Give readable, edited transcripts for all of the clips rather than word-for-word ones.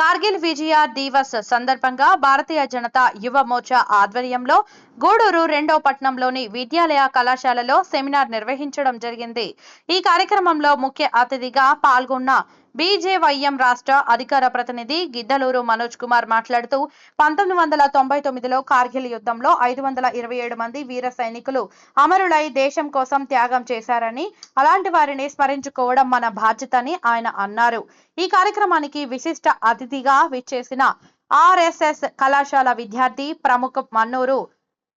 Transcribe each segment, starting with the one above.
కార్గిల్ విజయ దివస్ సందర్భంగా భారతీయ జనతా యువ మోర్చా ఆధ్వర్యంలో గూడూరు 2వ పట్టణంలోని విద్యాలయ కళాశాలలో సెమినార్ నిర్వహించడం జరిగింది. ఈ కార్యక్రమంలో ముఖ్య అతిథిగా పాల్గొన్న బీజేవైఎం రాష్ట్ర అధికార ప్రతినిధి గిద్దలూరు మనోజ్ కుమార్ మాట్లాడుతూ 1999లో కార్గిల్ యుద్ధంలో 527 మంది వీర సైనికులు అమరులై దేశం కోసం త్యాగం చేశారని, అలాంటి వారిని స్మరించుకోవడం మన బాధ్యతని ఆయన అన్నారు. ఈ కార్యక్రమానికి విశిష్ట అతిథిగా విచ్చేసిన ఆర్ఎస్ఎస్ కళాశాల విద్యార్థి ప్రముఖ మన్నూరు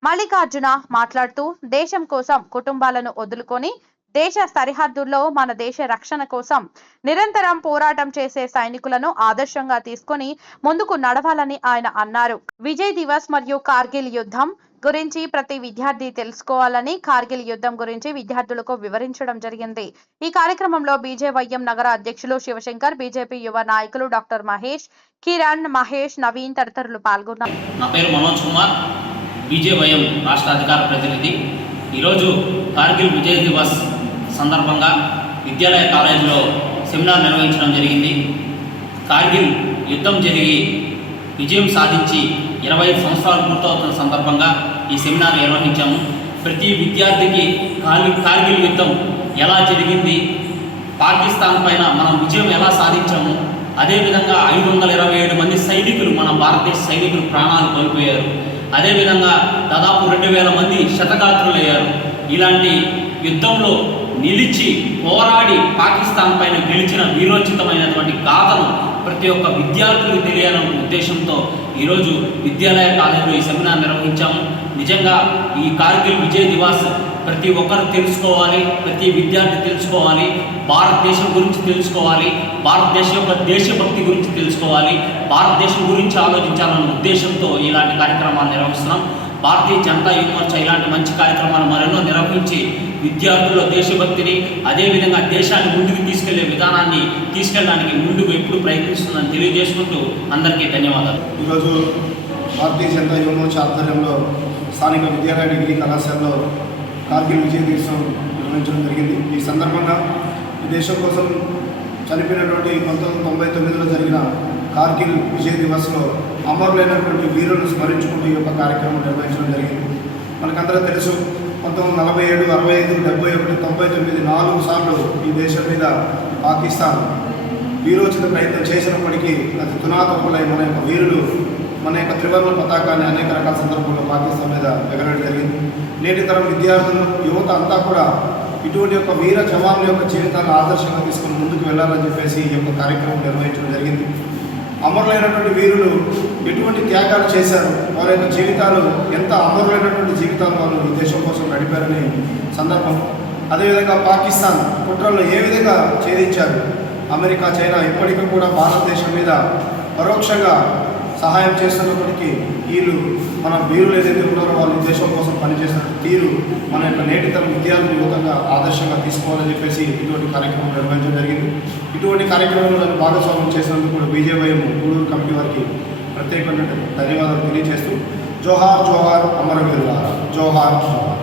మల్లికార్జున మాట్లాడుతూ దేశం కోసం కుటుంబాలను వదులుకొని దేశ సరిహద్దుల్లో మన దేశ రక్షణ కోసం నిరంతరం పోరాటం చేసే సైనికులను ఆదర్శంగా తీసుకొని ముందుకు నడవాలని ఆయన అన్నారు. విజయ్ దివస్ మరియు కార్గిల్ యుద్ధం గురించి ప్రతి విద్యార్థి తెలుసుకోవాలని కార్గిల్ యుద్ధం గురించి విద్యార్థులకు వివరించడం జరిగింది. ఈ కార్యక్రమంలో బీజేవైఎం నగర అధ్యక్షులు శివశంకర్, బీజేపీ యువ నాయకులు డాక్టర్ మహేష్, కిరణ్, మహేష్, నవీన్ తదితరులు పాల్గొన్నారు. నా పేరు మనోజ్ కుమార్, బీజేవైఎం రాష్ట్ర అధికార ప్రతినిధి. ఈరోజు కార్గిల్ విజయ్ దివస్ సందర్భంగా విద్యాలయ కాలేజీలో సెమినార్ నిర్వహించడం జరిగింది. కార్గిల్ యుద్ధం జరిగి విజయం సాధించి 25 సంవత్సరాలు పూర్తవుతున్న సందర్భంగా ఈ సెమినార్ నిర్వహించాము. ప్రతి విద్యార్థికి కార్గిల్ యుద్ధం ఎలా జరిగింది, పాకిస్తాన్ పైన మనం విజయం ఎలా సాధించాము, అదేవిధంగా 527 మంది సైనికులు, మన భారతదేశ సైనికులు ప్రాణాలు కోల్పోయారు. అదేవిధంగా దాదాపు 2000 మంది శతగాత్రులయ్యారు. ఇలాంటి యుద్ధంలో నిలిచి పోరాడి పాకిస్తాన్ పైన గెలిచిన వీరోచితమైనటువంటి గాథను ప్రతి ఒక్క విద్యార్థులకు తెలియాలనే ఉద్దేశంతో ఈరోజు విద్యాలయ కాలేజీలో ఈ సెమినార్ నిర్వహించాము. నిజంగా ఈ కార్గిల్ విజయ్ దివస్ ప్రతి ఒక్కరు తెలుసుకోవాలి, ప్రతి విద్యార్థి తెలుసుకోవాలి, భారతదేశం గురించి తెలుసుకోవాలి, భారతదేశం యొక్క దేశభక్తి గురించి తెలుసుకోవాలి, భారతదేశం గురించి ఆలోచించాలన్న ఉద్దేశంతో ఇలాంటి కార్యక్రమాలు నిర్వహిస్తున్నాం. భారతీయ జనతా యువ మోర్చా ఇలాంటి మంచి కార్యక్రమాలు మరెన్నో నిర్వహించి విద్యార్థుల్లో దేశభక్తిని, అదేవిధంగా దేశాన్ని ముందుకు తీసుకెళ్లే విధానాన్ని తీసుకెళ్ళడానికి ముందుకు ఎప్పుడు ప్రయత్నిస్తుందని తెలియజేసుకుంటూ అందరికీ ధన్యవాదాలు. ఈరోజు భారతీయ జనతా యువ మోర్చా ఆధ్వర్యంలో స్థానిక విద్యాలయ డిగ్రీ కళాశాలలో కార్గిల్ విజయ్ దివస్ నిర్వహించడం జరిగింది. ఈ సందర్భంగా ఈ దేశం కోసం చనిపోయినటువంటి 1999లో జరిగిన కార్గిల్ విజయ్ దివస్లో అమరులైనటువంటి వీరులను స్మరించుకుంటూ ఈ యొక్క కార్యక్రమం నిర్వహించడం జరిగింది. మనకందరూ తెలుసు, 1947, 65, 71, 99 4 సార్లు ఈ దేశం మీద పాకిస్తాన్ వీరోచిత ప్రయత్నం చేసినప్పటికీ అది తునాతునకులై మన యొక్క వీరులు మన యొక్క త్రివర్ణ పతాకాన్ని అనేక రకాల సందర్భంలో పాకిస్తాన్ మీద ఎగరడం జరిగింది. నేటి తరం విద్యార్థులు, యువత అంతా కూడా ఇటువంటి యొక్క వీర జవాన్ల యొక్క జీవితాన్ని ఆదర్శంగా తీసుకొని ముందుకు వెళ్ళాలని చెప్పేసి ఈ యొక్క కార్యక్రమం నిర్వహించడం జరిగింది. అమరులైనటువంటి వీరులు ఎటువంటి త్యాగాలు చేశారు, వారి యొక్క జీవితాలు ఎంత అమరులైనటువంటి జీవితాలు వాళ్ళు ఈ దేశం కోసం నడిపారని సందర్భం. అదేవిధంగా పాకిస్తాన్ కుట్రలను ఏ విధంగా ఛేదించారు, అమెరికా, చైనా ఇప్పటికీ కూడా భారతదేశం మీద పరోక్షంగా సహాయం చేస్తున్నప్పటికీ వీళ్ళు మన వీరులు ఏదైతే ఉన్నారో వాళ్ళు దేశం కోసం పనిచేసిన తీరు మన యొక్క నేటి తరం విద్యార్థులు యువతంగా ఆదర్శంగా తీసుకోవాలని చెప్పేసి ఇటువంటి కార్యక్రమం నిర్వహించడం జరిగింది. ఇటువంటి కార్యక్రమంలో భాగస్వామ్యం చేసినందుకు కూడా బీజేవైఎం గూడూరు కమిటీ వారికి ప్రత్యేకమైన ధన్యవాదాలు తెలియజేస్తూ జోహార్ జోహార్ అమరవీరులారా, జోహార్ జోహార్.